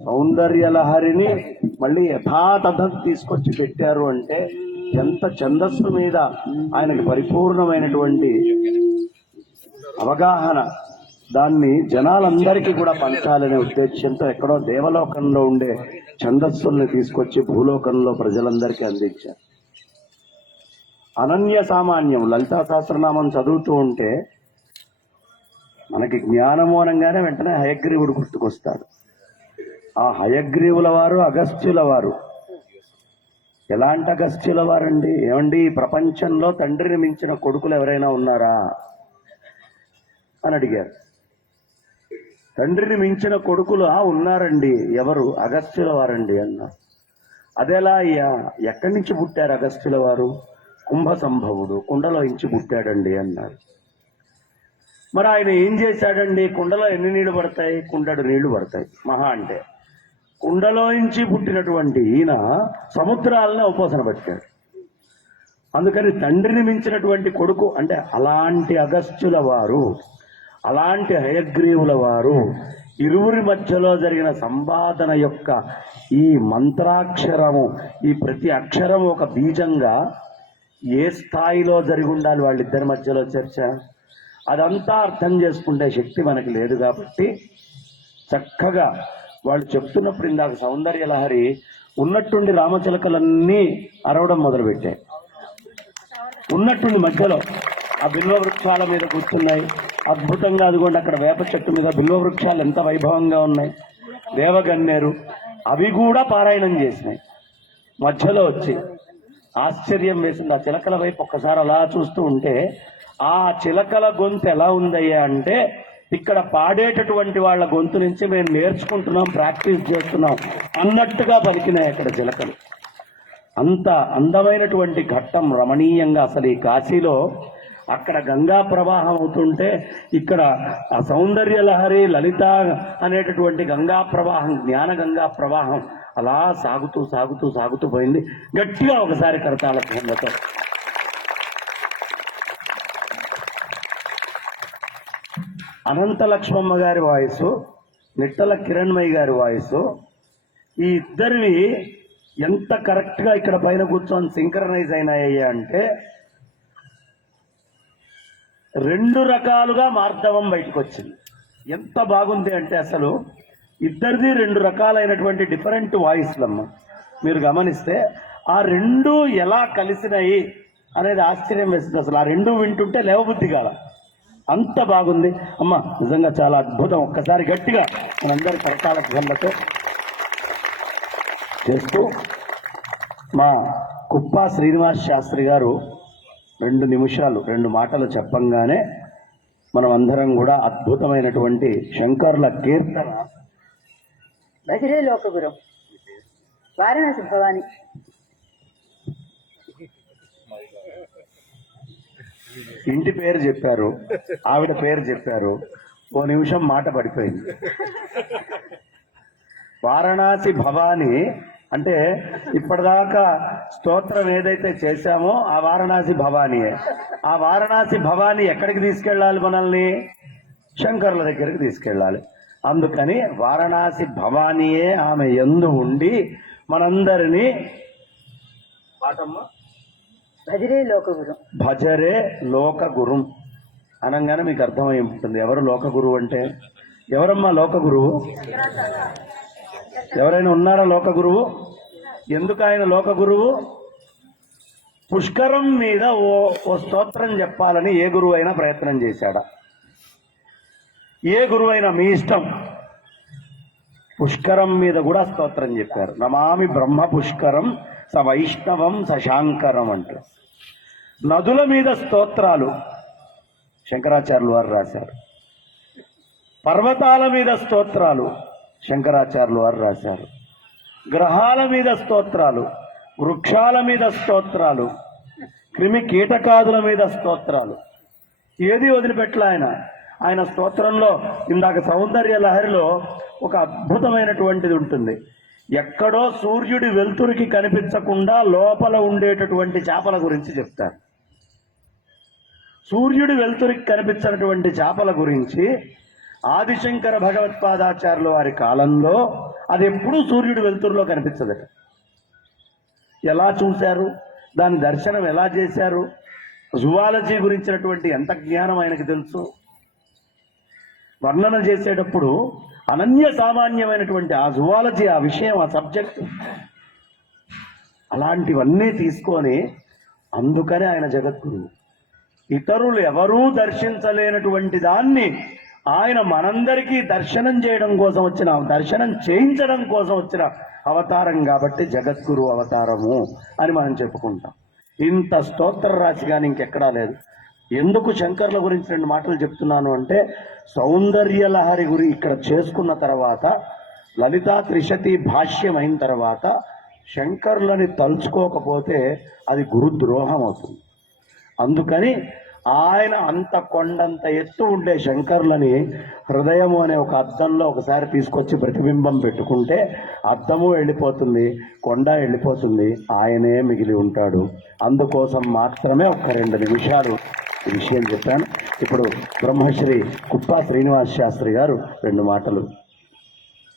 సౌందర్యలహరిని మళ్ళీ యథాతథం తీసుకొచ్చి పెట్టారు అంటే ఎంత ఛందస్సు మీద ఆయనకి పరిపూర్ణమైనటువంటి అవగాహన, దాన్ని జనాలందరికీ కూడా పంచాలనే ఉద్దేశంతో ఎక్కడో దేవలోకంలో ఉండే ఛందస్సుల్ని తీసుకొచ్చి భూలోకంలో ప్రజలందరికీ అందించారు. అనన్య సామాన్యం. లలితా సహస్రనామం చదువుతూ ఉంటే మనకి జ్ఞానము అనగానే వెంటనే హయగ్రీవుడు గుర్తుకొస్తాడు. ఆ హయగ్రీవుల వారు అగస్త్యుల వారు. ఎలాంటి అగస్త్యుల వారండి? ఏమండి, ఈ ప్రపంచంలో తండ్రిని మించిన కొడుకులు ఎవరైనా ఉన్నారా అని అడిగారు. తండ్రిని మించిన కొడుకులు ఉన్నారండి. ఎవరు? అగస్త్యుల వారండి అన్నారు. అదెలా అయ్యా? ఎక్కడి నుంచి పుట్టారు అగస్త్యుల వారు? కుంభ సంభవుడు కుండలో ఇంచి పుట్టాడండి అన్నారు. మరి ఆయన ఏం చేశాడండి? కుండలో ఎన్ని నీళ్లు పడతాయి? కుండడు నీళ్లు పడతాయి మహా అంటే. కుండలోంచి పుట్టినటువంటి ఈయన సముద్రాలను ఉపాసన పట్టాడు. అందుకని తండ్రిని మించినటువంటి కొడుకు అంటే అలాంటి అగస్త్యుల వారు, అలాంటి హయగ్రీవుల వారు ఇరువురి మధ్యలో జరిగిన సంవాదన యొక్క ఈ మంత్రాక్షరము, ఈ ప్రతి అక్షరము ఒక బీజంగా ఏ స్థాయిలో జరిగి ఉండాలి వాళ్ళిద్దరి మధ్యలో చర్చ, అదంతా అర్థం చేసుకుంటే శక్తి మనకి లేదు. కాబట్టి చక్కగా వాళ్ళు చెప్తున్నప్పుడు ఇందాక సౌందర్యలహరి ఉన్నట్టుండి రామచిలకలన్నీ అరవడం మొదలుపెట్టాయి. ఉన్నట్టుండి మధ్యలో ఆ బిల్వ వృక్షాల మీద కూర్చున్నాయి. అద్భుతంగా అదిగోండి అక్కడ వేప చెట్టు మీద బిల్వ వృక్షాలు ఎంత వైభవంగా ఉన్నాయి. దేవగన్నేరు అవి కూడా పారాయణం చేసినాయి. మధ్యలో వచ్చి ఆశ్చర్యం వేసింది. ఆ చిలకల వైపు ఒక్కసారి అలా చూస్తూ ఉంటే ఆ చిలకల గొంతు ఎలా ఉందయ్యా అంటే, ఇక్కడ పాడేటటువంటి వాళ్ళ గొంతు నుంచి మేము నేర్చుకుంటున్నాం, ప్రాక్టీస్ చేస్తున్నాం అన్నట్టుగా పలికినాయి అక్కడ చిలకలు. అంత అందమైనటువంటి ఘట్టం రమణీయంగా. అసలు ఈ కాశీలో అక్కడ గంగా ప్రవాహం అవుతుంటే ఇక్కడ ఆ సౌందర్యలహరి లలిత అనేటటువంటి గంగా ప్రవాహం, జ్ఞాన గంగా ప్రవాహం అలా సాగుతూ సాగుతూ సాగుతూ పోయింది. గట్టిగా ఒకసారి కరతాళ ధ్వనులతో అనంత లక్ష్మమ్మ గారి వాయిసు, నిట్టల కిరణ్మయ్య గారి వాయిసు, ఈ ఇద్దరివి ఎంత కరెక్ట్గా ఇక్కడ పైన కూర్చొని సింక్రనైజ్ అయినాయి అంటే రెండు రకాలుగా మార్దవం బయటకు వచ్చింది. ఎంత బాగుంది అంటే అసలు ఇద్దరిది రెండు రకాలైనటువంటి డిఫరెంట్ వాయిస్లమ్మ. మీరు గమనిస్తే ఆ రెండు ఎలా కలిసినాయి అనేది ఆశ్చర్యం వేస్తుంది. అసలు ఆ రెండు వింటుంటే లేవబుద్ధి కాల, అంత బాగుంది అమ్మ. నిజంగా చాలా అద్భుతం. ఒక్కసారి గట్టిగా మనందరి కరతాళ ధ్వనులతో చేస్తూ మా కుప్పా శ్రీనివాస్ శాస్త్రి గారు 2 నిమిషాలు 2 మాటలు చెప్పంగానే మనం అందరం కూడా అద్భుతమైనటువంటి శంకరుల కీర్తన భజరే లోకగురం వారణాసి భవాని. ఇంటి పేరు చెప్పారు, ఆవిడ పేరు చెప్పారు, ఓ నిమిషం మాట పడిపోయింది. వారణాసి భవాని అంటే ఇప్పటిదాకా స్తోత్రం ఏదైతే చేశామో ఆ వారణాసి భవానీయే. ఆ వారణాసి భవాని ఎక్కడికి తీసుకెళ్ళాలి? మనల్ని శంకరుల దగ్గరికి తీసుకెళ్ళాలి. అందుకని వారణాసి భవానీయే ఆమె యందు ఉండి మనందరినీ పాఠమ్మ భజరే లోకగురం, భజరే లోకగురుం అనగానే మీకు అర్థమై ఉంటుంది ఎవరు లోకగురువు అంటే. ఎవరమ్మా లోకగురువు? ఎవరైనా ఉన్నారా లోకగురువు? ఎందుకు ఆయన లోకగురువు? పుష్కరం మీద ఓ స్తోత్రం చెప్పాలని ఏ గురువు అయినా ప్రయత్నం చేశాడా? ఏ గురువు అయినా మీ ఇష్టం. పుష్కరం మీద కూడా స్తోత్రం చెప్పారు. నమామి బ్రహ్మ పుష్కరం స వైష్ణవం సశాంకరం అంటూ. నదుల మీద స్తోత్రాలు శంకరాచార్యులు వారు రాశారు. పర్వతాల మీద స్తోత్రాలు శంకరాచార్యులు వారు రాశారు. గ్రహాల మీద స్తోత్రాలు, వృక్షాల మీద స్తోత్రాలు, క్రిమి కీటకాదుల మీద స్తోత్రాలు, ఏది వదిలిపెట్టలే ఆయన. ఆయన స్తోత్రంలో ఇందాక సౌందర్య లహరిలో ఒక అద్భుతమైనటువంటిది ఉంటుంది. ఎక్కడో సూర్యుడి వెలుతురికి కనిపించకుండా లోపల ఉండేటటువంటి చేపల గురించి చెప్తారు. సూర్యుడి వెలుతురికి కనిపించినటువంటి చేపల గురించి ఆదిశంకర భగవత్పాదాచార్యుల వారి కాలంలో అది ఎప్పుడూ సూర్యుడు వెలుతురులో కనిపించదట. ఎలా చూశారు, దాని దర్శనం ఎలా చేశారు, జువాలజీ గురించినటువంటి ఎంత జ్ఞానం ఆయనకు తెలుసు. వర్ణన చేసేటప్పుడు అనన్య సామాన్యమైనటువంటి ఆ జువాలజీ, ఆ విషయం, ఆ సబ్జెక్ట్, అలాంటివన్నీ తీసుకొని అందుకనే ఆయన జగద్గురువు. ఇతరులు ఎవరూ దర్శించలేనటువంటి దాన్ని ఆయన మనందరికీ దర్శనం చేయడం కోసం వచ్చిన, దర్శనం చేయించడం కోసం వచ్చిన అవతారం కాబట్టి జగద్గురు అవతారము అని మనం చెప్పుకుంటాం. ఇంత స్తోత్ర రాశి కానీ ఇంకెక్కడా లేదు. ఎందుకు శంకర్ల గురించి 2 మాటలు చెప్తున్నాను అంటే, సౌందర్యలహరి గురి ఇక్కడ చేసుకున్న తర్వాత, లలితా త్రిశతి భాష్యం అయిన తర్వాత శంకర్లని తలుచుకోకపోతే అది గురుద్రోహం అవుతుంది. అందుకని ఆయన అంత కొండంత ఎత్తు ఉండే శంకర్లని హృదయము అనే ఒక అద్దంలో ఒకసారి తీసుకొచ్చి ప్రతిబింబం పెట్టుకుంటే అద్దము వెళ్ళిపోతుంది, కొండ వెళ్ళిపోతుంది, ఆయనే మిగిలి ఉంటాడు. అందుకోసం మాత్రమే ఒక 2 నిమిషాలు ఈ విషయం చెప్పాను. ఇప్పుడు బ్రహ్మశ్రీ కుప్పా శ్రీనివాస్ శాస్త్రి గారు 2 మాటలు